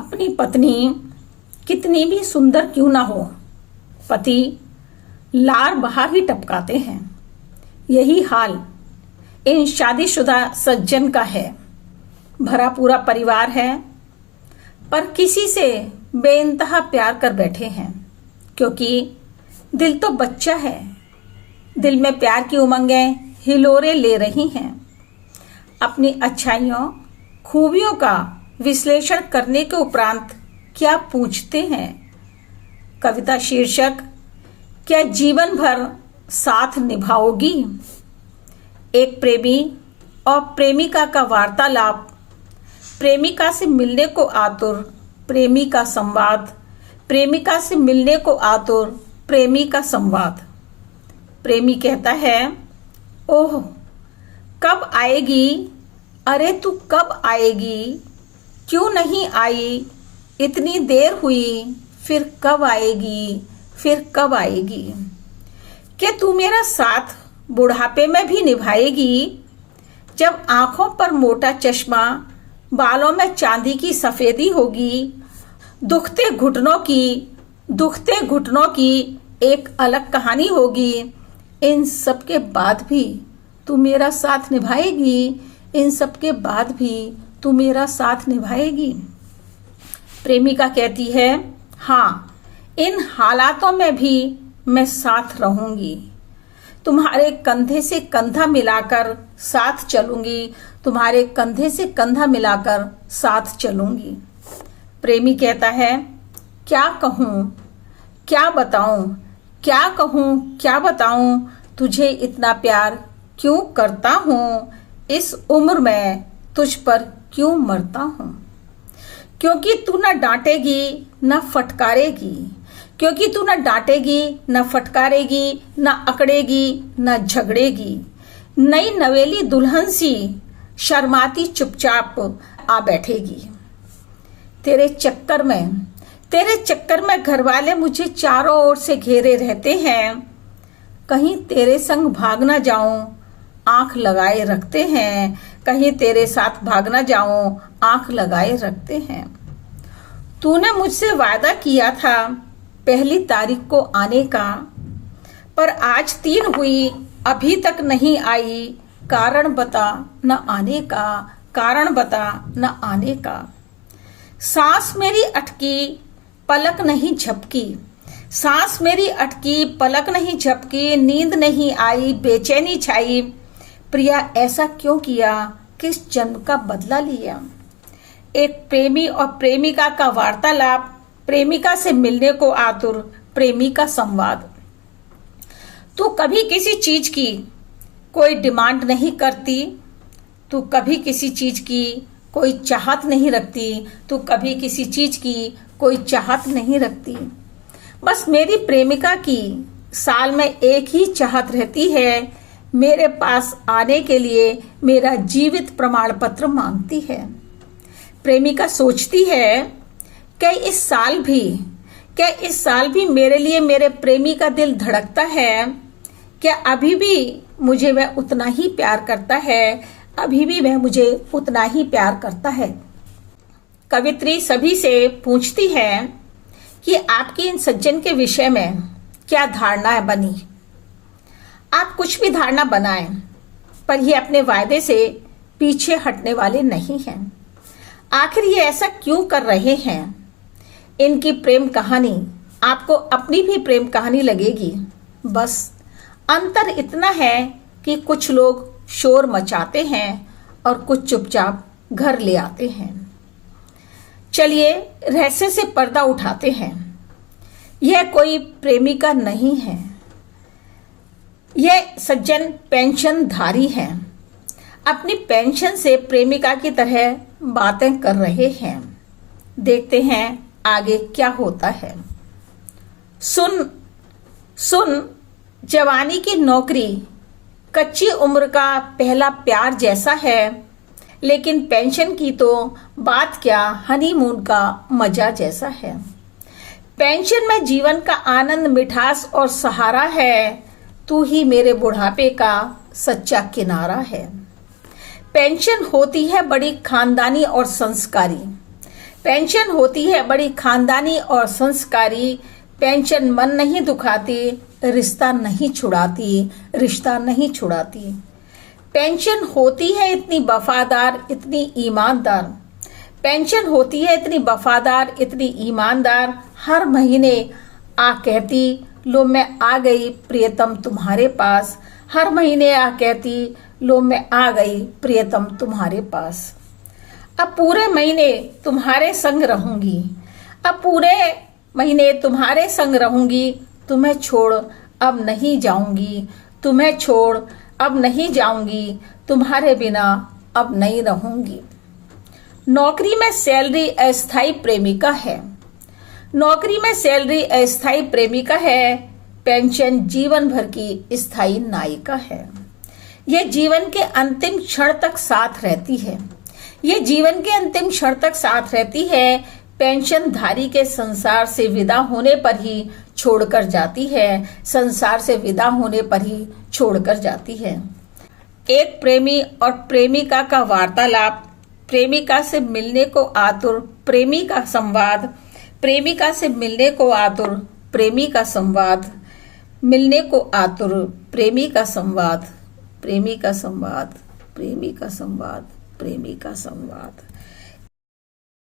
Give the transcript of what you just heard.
अपनी पत्नी कितनी भी सुंदर क्यों ना हो, पति लार बाहर ही टपकाते हैं। यही हाल इन शादीशुदा सज्जन का है। भरा पूरा परिवार है, पर किसी से बेइंतहा प्यार कर बैठे हैं, क्योंकि दिल तो बच्चा है। दिल में प्यार की उमंगें हिलोरे ले रही हैं। अपनी अच्छाइयों खूबियों का विश्लेषण करने के उपरांत क्या पूछते हैं। कविता शीर्षक, क्या जीवन भर साथ निभाओगी। एक प्रेमी और प्रेमिका का वार्तालाप, प्रेमिका से मिलने को आतुर प्रेमी का संवाद, प्रेमिका से मिलने को आतुर प्रेमी का संवाद। प्रेमी कहता है, ओह कब आएगी, अरे तू कब आएगी, क्यों नहीं आई, इतनी देर हुई, फिर कब आएगी, फिर कब आएगी। क्या तू मेरा साथ बुढ़ापे में भी निभाएगी, जब आंखों पर मोटा चश्मा, बालों में चांदी की सफेदी होगी, दुखते घुटनों की एक अलग कहानी होगी। इन सब के बाद भी तू मेरा साथ निभाएगी, इन सब के बाद भी तू मेरा साथ निभाएगी। प्रेमिका कहती है, हाँ इन हालातों में भी मैं साथ रहूंगी, तुम्हारे कंधे से कंधा मिलाकर साथ चलूंगी, तुम्हारे कंधे से कंधा मिलाकर साथ चलूंगी। प्रेमी कहता है, क्या कहूँ क्या बताऊं, क्या कहूँ क्या बताऊं, तुझे इतना प्यार क्यों करता हूँ, इस उम्र में तुझ पर क्यों मरता हूँ। क्योंकि तू न डांटेगी न फटकारेगी, क्योंकि तू न डांटेगी न फटकारेगी, न अकड़ेगी न झगड़ेगी। नई नवेली दुल्हन सी शर्माती चुपचाप आ बैठेगी। तेरे चक्कर में घरवाले मुझे चारों ओर से घेरे रहते हैं। कहीं तेरे संग भाग ना जाऊं, आंख लगाए रखते हैं, कहीं तेरे साथ भाग ना जाऊं, आंख लगाए रखते हैं। तूने मुझसे वादा किया था 1 तारीख को आने का, पर आज 3 हुई, अभी तक नहीं आई, कारण बता न आने का, कारण बता न आने का। सांस मेरी अटकी पलक नहीं झपकी, सांस मेरी अटकी पलक नहीं झपकी, नींद नहीं आई बेचैनी छाई। प्रिया ऐसा क्यों किया, किस जन्म का बदला लिया। एक प्रेमी और प्रेमिका का वार्तालाप, प्रेमिका से मिलने को आतुर प्रेमी का संवाद। तू कभी किसी चीज की कोई डिमांड नहीं करती, तू कभी किसी चीज की कोई चाहत नहीं रखती, तू कभी किसी चीज की कोई चाहत नहीं रखती। बस मेरी प्रेमिका की साल में एक ही चाहत रहती है, मेरे पास आने के लिए मेरा जीवित प्रमाण पत्र मांगती है। प्रेमिका सोचती है, क्या इस साल भी मेरे लिए मेरे प्रेमी का दिल धड़कता है। क्या अभी भी मुझे वह उतना ही प्यार करता है, अभी भी वह मुझे उतना ही प्यार करता है। कवित्री सभी से पूछती है कि आपकी इन सज्जन के विषय में क्या धारणा बनी। आप कुछ भी धारणा बनाएं, पर ये अपने वायदे से पीछे हटने वाले नहीं हैं। आखिर ये ऐसा क्यों कर रहे हैं। इनकी प्रेम कहानी आपको अपनी भी प्रेम कहानी लगेगी। बस अंतर इतना है कि कुछ लोग शोर मचाते हैं और कुछ चुपचाप घर ले आते हैं। चलिए रहस्य से पर्दा उठाते हैं। यह कोई प्रेमिका नहीं है, यह सज्जन पेंशनधारी हैं। अपनी पेंशन से प्रेमिका की तरह बातें कर रहे हैं। देखते हैं आगे क्या होता है। सुन जवानी की नौकरी कच्ची उम्र का पहला प्यार जैसा है, लेकिन पेंशन की तो बात क्या, हनीमून का मजा जैसा है। पेंशन में जीवन का आनंद, मिठास और सहारा है, तू ही मेरे बुढ़ापे का सच्चा किनारा है। पेंशन होती है बड़ी खानदानी और संस्कारी, पेंशन होती है बड़ी खानदानी और संस्कारी, पेंशन मन नहीं दुखाती, रिश्ता नहीं छुड़ाती, रिश्ता नहीं छुड़ाती। पेंशन होती है इतनी वफादार, इतनी ईमानदार, पेंशन होती है इतनी वफादार, इतनी ईमानदार, हर महीने आ कहती लो मैं आ गई प्रियतम तुम्हारे पास, हर महीने आ कहती लो मैं आ गई प्रियतम तुम्हारे पास। अब पूरे महीने तुम्हारे संग रहूंगी, अब पूरे महीने तुम्हारे संग रहूंगी, तुम्हें छोड़ अब नहीं जाऊंगी, तुम्हें छोड़ अब नहीं जाऊंगी, तुम्हारे बिना अब नहीं रहूंगी। नौकरी में सैलरी अस्थायी प्रेमिका है, नौकरी में सैलरी अस्थायी प्रेमिका है, पेंशन जीवन भर की स्थायी नायिका है। ये जीवन के अंतिम क्षण तक साथ रहती है, ये जीवन के अंतिम क्षण तक साथ रहती है, पेंशनधारी के संसार से विदा होने पर ही छोड़कर जाती है, संसार से विदा होने पर ही छोड़कर जाती है। एक प्रेमी और प्रेमिका का वार्तालाप, प्रेमिका से मिलने को आतुर प्रेमी का संवाद, प्रेमिका से मिलने को आतुर प्रेमी का संवाद, मिलने को आतुर प्रेमी का संवाद, प्रेमी का संवाद, प्रेमी का संवाद, प्रेमी का संवाद।